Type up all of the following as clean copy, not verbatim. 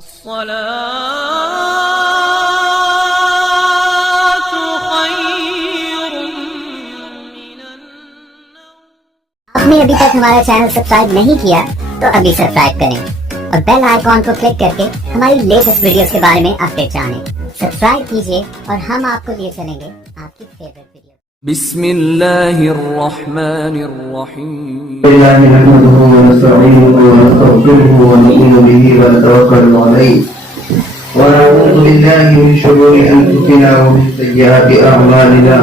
آپ نے ابھی تک ہمارا چینل سبسکرائب نہیں کیا تو ابھی سبسکرائب کریں اور بیل آئیکن کو کلک کر کے ہماری لیٹسٹ ویڈیوز کے بارے میں اپڈیٹ جانیں. سبسکرائب کیجیے اور ہم آپ کو لیے چلیں گے آپ کی فیوریٹ ویڈیو. بسم اللہ الرحمن الرحیم. نحمده ونستعينه ونستغفره ونؤمن به ونتوكل عليه ونعوذ بالله من شرور انفسنا ومن سيئات اعمالنا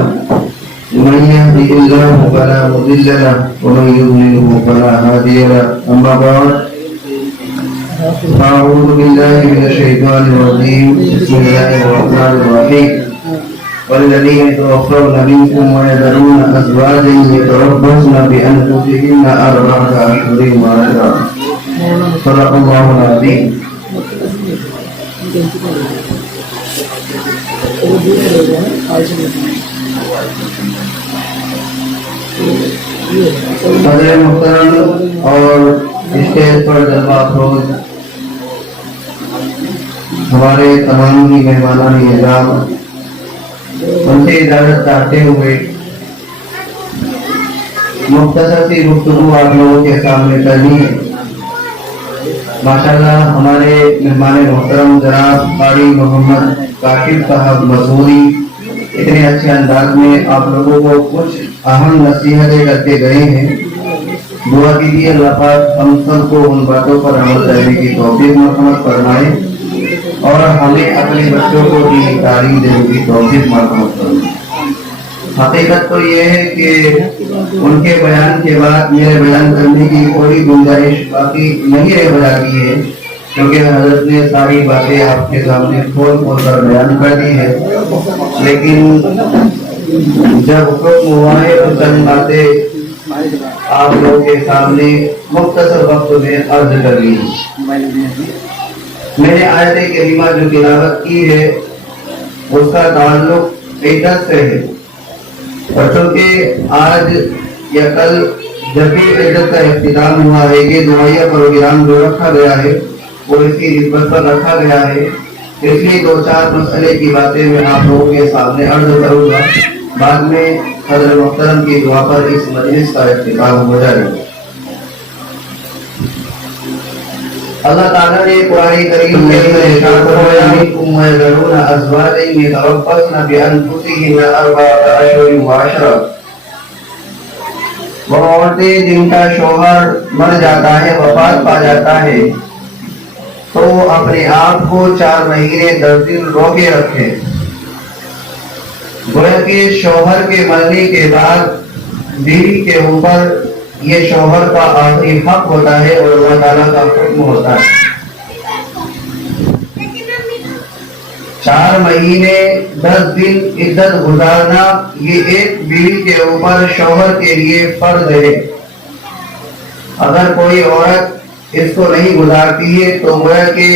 من يهده الله فلا مضل له ومن يضلل فلا هادي له. اما بعد فاعوذ بالله من الشيطان الرجيم. بسم الله الرحمن الرحيم. والذين يتوفون منكم ويذرون أزواجا يتربصن بأنفسهن أربعة أشهر وعشرا. صدق الله العظيم. حضرت محترم اور اسٹیج پر جلوہ افروز ہمارے تمام ہی مہمانان اعزام، ان سے اجازت چاہتے ہوئے مختصر سی گفتگو آپ لوگوں کے سامنے کرنی ہے. ماشاءاللہ ہمارے مہمان محترم جناب قاری محمد کاشف صاحب مظہوری اتنے اچھے انداز میں آپ لوگوں کو کچھ اہم نصیحتیں کرتے گئے ہیں. دعا کیجیے اللہ پاک ہم سب کو ان باتوں پر عمل کرنے کی توفیق مرحمت فرمائے اور ہمیں اپنے بچوں کو بھی تعلیم دینے کی توفیق مرحمت فرمائے. حقیقت تو یہ ہے کہ ان کے بیان کے بعد میرے بیان کرنے کی کوئی گنجائش باقی نہیں رہ جاتی ہے، کیونکہ حضرت نے ساری باتیں آپ کے سامنے کھول کھول کر بیان کر دی ہے. لیکن جب حکم ہوا ہے تو چند باتیں آپ لوگوں کے سامنے مختصر وقت میں عرض کر لی. میں نے آیت کریمہ جو تلاوت کی ہے اس کا تعلق عدت سے ہے، اور چونکہ آج یا کل جب بھی عدت کا اختتام ہوا ہے، یہ دعائیہ پروگرام جو رکھا گیا ہے وہ اس کی نسبت پر رکھا گیا ہے، اس لیے دو چار مسئلے کی باتیں میں آپ لوگوں کے سامنے عرض کروں گا. بعد میں حضرت محترم کی دعا پر اس مجلس کا اختتام ہو جائے گا. اللہ تعالیٰ نے قرآن کریم میں ارشاد فرمایا منکم ویذرون ازواجا یتربصن بانفسہن اربعۃ اشہر وعشرا. وہ عورتیں جن کا شوہر مر جاتا ہے، وفات پا جاتا ہے، تو اپنے آپ کو 4 مہینے 10 دن روکے رکھے. گویا کہ شوہر کے مرنے کے بعد بیوی کے اوپر یہ شوہر کا آخری حق ہوتا ہے اور اللہ تعالیٰ کا حکم ہوتا ہے. 4 مہینے 10 دن عدت گزارنا یہ ایک بیوی کے اوپر شوہر کے لیے فرض ہے. اگر کوئی عورت اس کو نہیں گزارتی ہے تو گویا کہ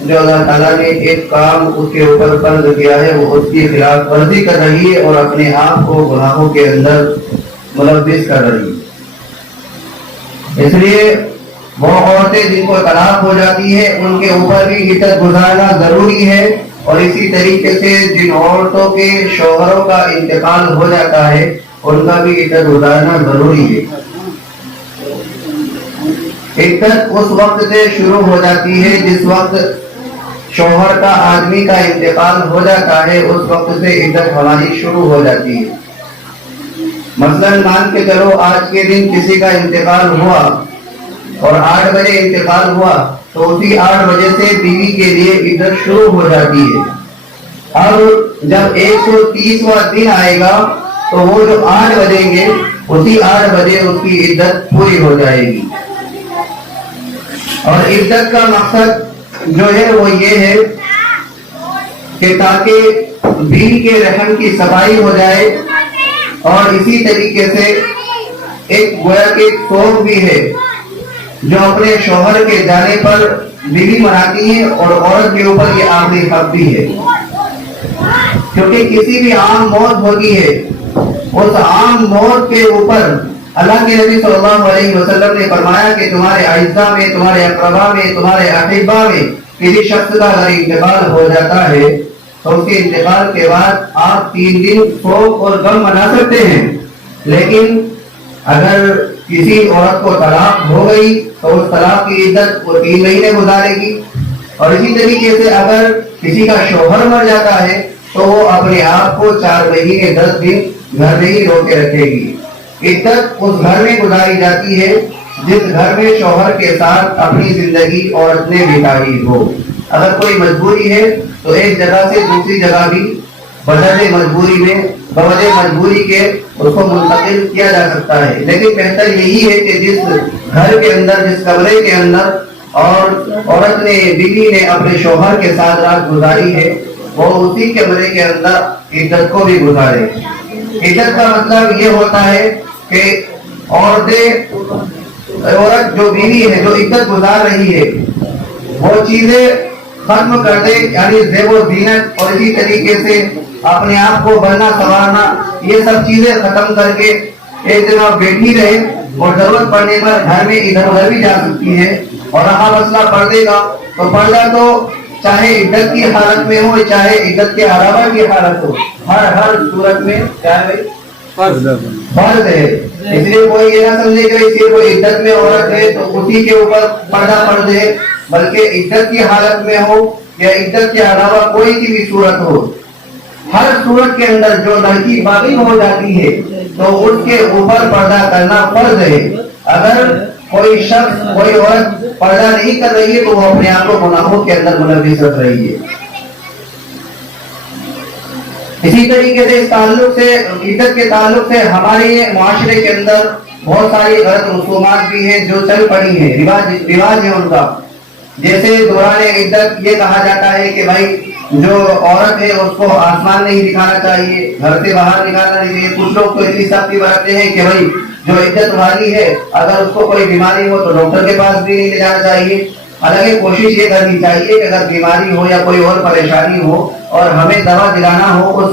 جو اللہ تعالیٰ نے ایک کام اس کے اوپر فرض کیا ہے وہ اس کی خلاف ورزی کر رہی ہے اور اپنے آپ کو گناہوں کے اندر ملوث کر رہی ہے. اس لیے وہ عورتیں جن کو طلاق ہو جاتی ہے ان کے اوپر بھی عدت گزارنا ضروری ہے، اور اسی طریقے سے جن عورتوں کے شوہروں کا انتقال ہو جاتا ہے ان کا بھی عدت گزارنا ضروری ہے. عدت اس وقت سے شروع ہو جاتی ہے جس وقت شوہر کا آدمی کا انتقال ہو جاتا ہے، اس وقت سے عدت ہماری شروع ہو جاتی ہے. مثلاً مان کے چلو آج کے دن کسی کا انتقال ہوا اور 8 بجے انتقال ہوا تو اسی 8 بجے سے بیوی کے لیے عدت شروع ہو جاتی ہے. اب جب 130واں دن آئے گا تو وہ جو 8 بجیں گے اسی 8 بجے اس کی عدت پوری ہو جائے گی. اور عدت کا مقصد جو ہے وہ یہ ہے کہ تاکہ بیوی کے رحم کی صفائی ہو جائے، اور اسی طریقے سے ایک گویا کہ توق بھی ہے جو اپنے شوہر کے جانے پر بیوی مناتی ہے، اور عورت کے اوپر یہ آخری حق بھی ہے. کیونکہ کسی بھی عام موت ہوتی ہے، اس عام موت کے اوپر اللہ کے نبی صلی اللہ علیہ وسلم نے فرمایا کہ تمہارے اعزاء میں، تمہارے اقربا میں، تمہارے احبا میں کسی شخص کا اگر انتقال ہو جاتا ہے تو اس کے انتقال کے بعد آپ 3 دن سوگ اور غم منا سکتے ہیں، لیکن اگر کسی عورت کو طلاق ہو گئی تو اس طلاق کی عدت وہ 3 مہینے گزارے گی، اور اسی طریقے سے اگر کسی کا شوہر مر جاتا ہے تو وہ اپنے آپ کو 4 مہینے 10 دن گھر میں ہی روکے رکھے گی۔ عدت اس گھر میں گزاری جاتی ہے جس گھر میں شوہر کے ساتھ اپنی زندگی عورت نے بتائی ہو۔ اگر کوئی مجبوری ہے تو ایک جگہ سے دوسری جگہ بھی بوجہ مجبوری کے اس کو منتقل کیا جا سکتا ہے، لیکن بہتر یہی ہے کہ جس گھر کے اندر، جس کمرے کے اندر اور عورت نے، بیوی نے اپنے شوہر کے ساتھ رات گزاری ہے، وہ اسی کمرے کے اندر عدت کو بھی گزارے۔ عدت کا مطلب یہ ہوتا ہے کہ عورت جو بیوی ہے، جو عدت گزار رہی ہے، وہ چیزیں ختم کر دے، یعنی زیب و زینت اور اسی طریقے سے اپنے آپ کو بننا سنوارنا، یہ سب چیزیں ختم کر کے ایک جگہ بیٹھی رہے، اور ضرورت پڑنے پر گھر میں ادھر ادھر بھی جا سکتی ہے۔ اور رہا مسئلہ پردے کا، تو پردہ تو چاہے عدت کی حالت میں ہو چاہے عدت کے علاوہ کی حالت ہو، ہر صورت میں کیا ہے فرض ہے۔ اس لیے کوئی یہ نہ سمجھے کہ صرف عدت میں عورت ہے تو اسی کے اوپر پردہ فرض ہے، بلکہ عدت کی حالت میں ہو یا عدت کے علاوہ کوئی کی بھی صورت ہو، ہر صورت کے اندر جو لڑکی باغی ہو جاتی ہے تو اس کے اوپر پردہ کرنا فرض ہے۔ اگر کوئی شخص، کوئی عورت پردہ نہیں کر رہی ہے تو وہ اپنے آپ کو گناہوں کے اندر ملوث رکھ رہی ہے۔ اسی طریقے سے اس تعلق سے، عدت کے تعلق سے ہمارے معاشرے کے اندر بہت ساری غلط رسومات بھی ہیں جو چل پڑی ہیں، رواج ہے ان کا۔ جیسے دوران عدت یہ کہا جاتا ہے کہ بھائی جو عورت ہے اس کو آسمان نہیں دکھانا چاہیے، گھر سے باہر نکالنا نہیں چاہیے۔ کچھ لوگ تو اتنی سختی برتتے ہیں کہ بھائی جو عدت والی ہے اگر اس کو کوئی بیماری ہو تو ڈاکٹر کے پاس بھی نہیں لے جانا چاہیے۔ حالانکہ کوشش یہ کرنی چاہیے کہ اگر بیماری ہو یا کوئی اور پریشانی ہو اور ہمیں دوا دلانا ہو اس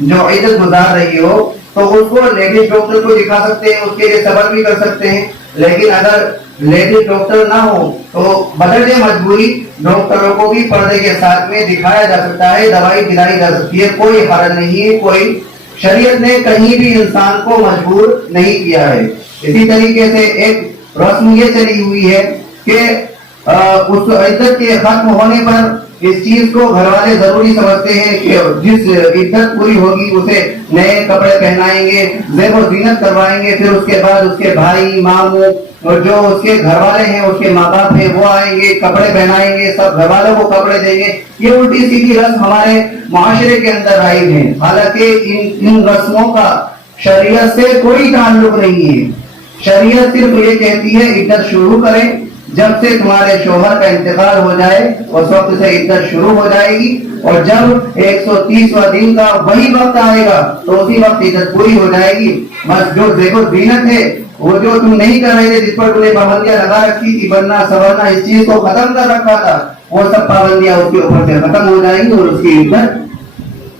جو عدت گزار رہی ہو تو اس کو لیڈیز ڈاکٹر کو دکھا سکتے ہیں، اس کے لیے صبر بھی کر سکتے ہیں۔ لیکن اگر لیڈیز ڈاکٹر نہ ہو تو بدرجہ مجبوری ڈاکٹروں کو بھی پردے کے ساتھ میں دکھایا جا سکتا ہے، دوائی دلائی جا سکتی ہے، کوئی حرج نہیں ہے، کوئی شریعت نے کہیں بھی انسان کو مجبور نہیں کیا ہے۔ اسی طریقے سے ایک رسم یہ چلی ہوئی ہے کہ اس عدت کے ختم ہونے پر اس چیز کو گھر والے ضروری سمجھتے ہیں کہ جس عدت پوری ہوگی اسے نئے کپڑے پہنائیں گے، زیب و زینت کروائیں گے، پھر اس کے بعد اس کے بھائی ماموں اور جو اس کے گھر والے ہیں، اس کے ماں باپ ہیں، وہ آئیں گے، کپڑے پہنائیں گے، سب گھر والوں کو کپڑے دیں گے۔ یہ الٹی سیدھی رسم ہمارے معاشرے کے اندر آئی ہے، حالانکہ ان رسموں کا شریعت سے کوئی تعلق نہیں ہے۔ شریعت صرف یہ کہتی ہے عدت شروع کریں، جب سے تمہارے شوہر کا انتقال ہو جائے اس وقت سے عدت شروع ہو جائے گی، اور جب 130واں دن کا وہی وقت آئے گا تو اسی وقت عدت پوری ہو جائے گی۔ بس جو زیب و زینت ہے وہ جو تم نہیں کر رہے تھے، جس پر تم نے پابندیاں لگا رکھی تھی، بننا سنورنا اس چیز کو ختم کر رکھا تھا، وہ سب پابندیاں اس کے اوپر سے ختم ہو جائیں گی اور اس کی عدت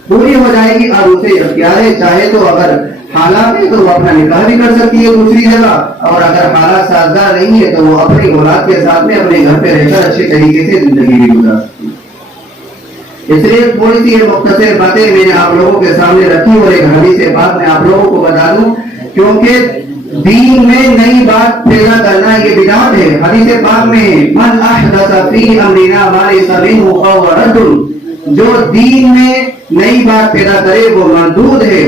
پوری ہو جائے گی۔ اب اسے اختیار ہے، چاہے تو اگر حالات ہے تو وہ اپنا نکاح بھی کر سکتی ہے دوسری جگہ، اور اگر حالات سازگار نہیں ہے تو وہ اپنی اولاد کے ساتھ میں اپنے گھر پہ رہ کر اچھے طریقے سے زندگی بھی گزار سکتی ہے۔ اس لیے تھوڑی سی مختصر باتیں میں نے آپ لوگوں کے سامنے رکھی، اور ایک حدیث پاک میں آپ لوگوں کو بتا دوں، کیونکہ دین میں نئی بات پیدا کرنا یہ بدعت ہے۔ حدیث پاک میں من احدث فی امرنا ما لیس منہ فہو رد، جو دین میں نئی بات پیدا کرے وہ مردود ہے،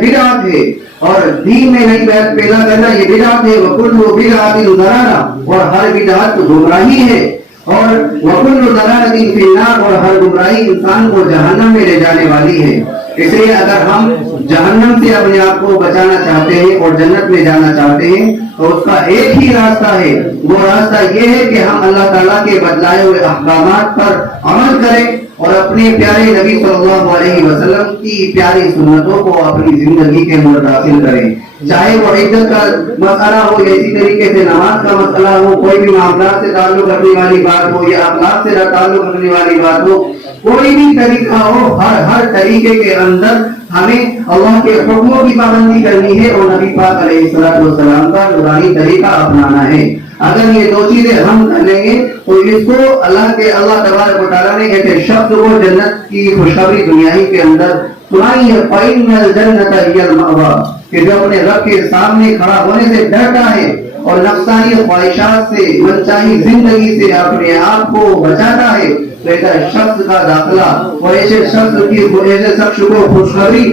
بدعت ہے، اور دین میں نئی بات پیدا کرنا یہ بدعت ہے۔ وَكُلُّ بِدْعَةٍ ضَلَالَةٍ، اور ہر بدعت گمراہی ہے، اور وَكُلُّ ضَلَالَةٍ فِي النَّارِ، اور ہر گمراہی انسان کو جہنم میں لے جانے والی ہے۔ اس لیے اگر ہم جہنم سے اپنے آپ کو بچانا چاہتے ہیں اور جنت میں جانا چاہتے ہیں تو اس کا ایک ہی راستہ ہے، وہ راستہ یہ ہے کہ ہم اللہ تعالیٰ کے بتلائے ہوئے احکامات پر عمل کریں اور اپنے پیارے نبی صلی اللہ علیہ وسلم کی پیاری سنتوں کو اپنی زندگی کے اندر داخل کریں، چاہے وہ عدت کا مسئلہ ہو یا اسی طریقے سے نماز کا مسئلہ ہو، کوئی بھی معاملات سے تعلق رکھنے والی بات ہو یا اخلاق سے تعلق رکھنے والی بات ہو، کوئی بھی طریقہ ہو، ہر طریقے کے اندر ہمیں اللہ کے حکموں کی پابندی کرنی ہے اور نبی پاک علیہ الصلوۃ والسلام کا نورانی طریقہ اپنانا ہے۔ اگر یہ دو چیزیں ہم کر لیں گے تو اس کو اللہ تبارک و تعالیٰ نے ایک شخص کو جنت کی خوشخبری دنیا ہی کے اندر سنائی ہے، فَإِنَّ الْجَنَّةَ هِيَ الْمَأْوَىٰ، کہ جو اپنے رب کے سامنے کھڑا ہونے سے ڈرتا ہے اور نفسانی خواہشات سے، منچاہی زندگی سے اپنے آپ کو بچاتا ہے، تو ایسا شخص کا داخلہ اور ایسے شخص کو خوشخبری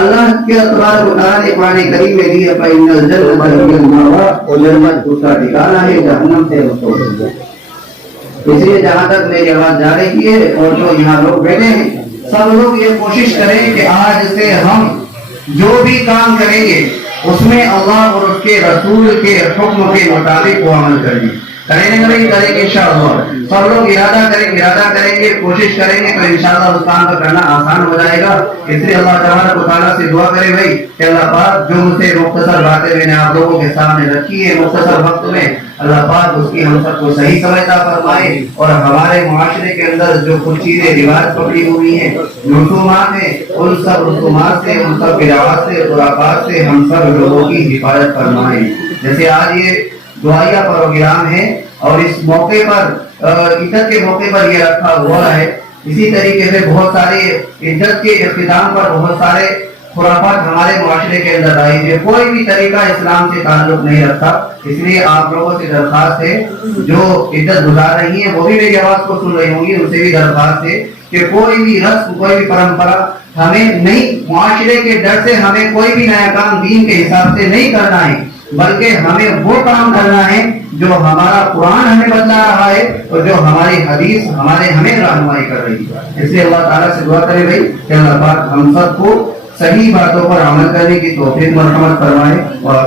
اللہ کے تبارک و تعالیٰ نے قرآن کریم میں دی ہے، فَإِنَّ الْجَنَّةَ هِيَ الْمَأْوَىٰ، اور جنت اس کا ٹھکانہ ہے، جہنم سے مستقبل۔ اس لیے جہاں تک میری آواز جا رہی ہے اور جو یہاں لوگ بیٹھے ہیں، سب لوگ یہ کوشش کریں کہ آج سے ہم جو بھی کام کریں گے اس میں اللہ اور اس کے رسول کے حکم کے مطابق وہ عمل کریں گے، کریں گے انشاءاللہ۔ سب لوگ ارادہ کریں گے، کوشش کریں گے تو انشاءاللہ اس کام کو کرنا آسان ہو جائے گا۔ اس لیے اللہ تبارک و تعالیٰ سے دعا کرے بھائی کہ اللہ پاک جو مجھ سے مختصر باتیں میں نے آپ لوگوں کے سامنے رکھی ہے مختصر وقت میں، اللہ پاک اس کی ہم سب کو صحیح سمجھتا فرمائے، اور ہمارے معاشرے کے اندر جو کچھ چیزیں رواج پکڑی ہوئی ہیں، رسومات ہیں، ان سب رسومات سے، ان سب بدعات سے، خرافات سے ہم سب لوگوں کی حفاظت فرمائے۔ جیسے آج یہ دعائیہ پروگرام ہے اور اس موقع پر عیدت کے موقع پر یہ رکھا ہوا ہے، اسی طریقے سے بہت سارے عیدت کے اختتام پر بہت سارے خرافات ہمارے معاشرے کے اندر آئی ہے، کوئی بھی طریقہ اسلام سے تعلق نہیں رکھتا۔ اس لیے آپ لوگوں سے درخواست ہے جو عزت گزار رہی ہیں وہ بھی میری آواز کو سن رہی ہوں گی، ان سے بھی درخواست ہے کہ کوئی بھی رسم، کوئی بھی پرمپرا ہمیں نہیں، معاشرے کے ڈر سے ہمیں کوئی بھی نیا کام دین کے حساب سے نہیں کرنا ہے، بلکہ ہمیں وہ کام کرنا ہے جو ہمارا قرآن ہمیں بتلا رہا ہے اور جو ہماری حدیث ہمیں رہنمائی کر رہی ہے۔ اس لیے اللہ تعالیٰ سے دعا کرے بھائی کہ اللہ پاک ہم سب کو صحیح باتوں پر عمل کرنے کی توفیق مرحمت فرمائے، اور